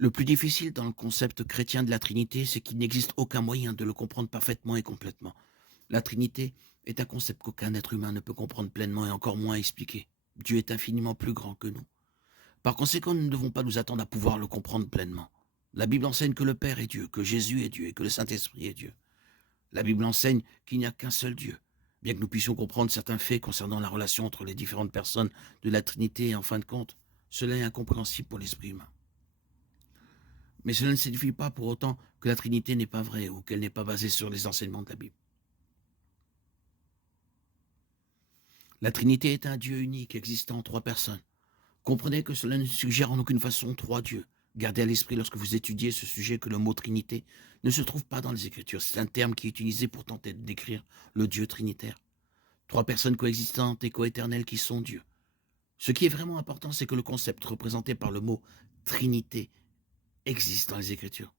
Le plus difficile dans le concept chrétien de la Trinité, c'est qu'il n'existe aucun moyen de le comprendre parfaitement et complètement. La Trinité est un concept qu'aucun être humain ne peut comprendre pleinement et encore moins expliquer. Dieu est infiniment plus grand que nous. Par conséquent, nous ne devons pas nous attendre à pouvoir le comprendre pleinement. La Bible enseigne que le Père est Dieu, que Jésus est Dieu et que le Saint-Esprit est Dieu. La Bible enseigne qu'il n'y a qu'un seul Dieu. Bien que nous puissions comprendre certains faits concernant la relation entre les différentes personnes de la Trinité, en fin de compte, cela est incompréhensible pour l'esprit humain. Mais cela ne signifie pas pour autant que la Trinité n'est pas vraie ou qu'elle n'est pas basée sur les enseignements de la Bible. La Trinité est un Dieu unique, existant en trois personnes. Comprenez que cela ne suggère en aucune façon trois dieux. Gardez à l'esprit lorsque vous étudiez ce sujet que le mot Trinité ne se trouve pas dans les Écritures. C'est un terme qui est utilisé pour tenter de décrire le Dieu trinitaire. Trois personnes coexistantes et coéternelles qui sont Dieu. Ce qui est vraiment important, c'est que le concept représenté par le mot Trinité existe dans les Écritures.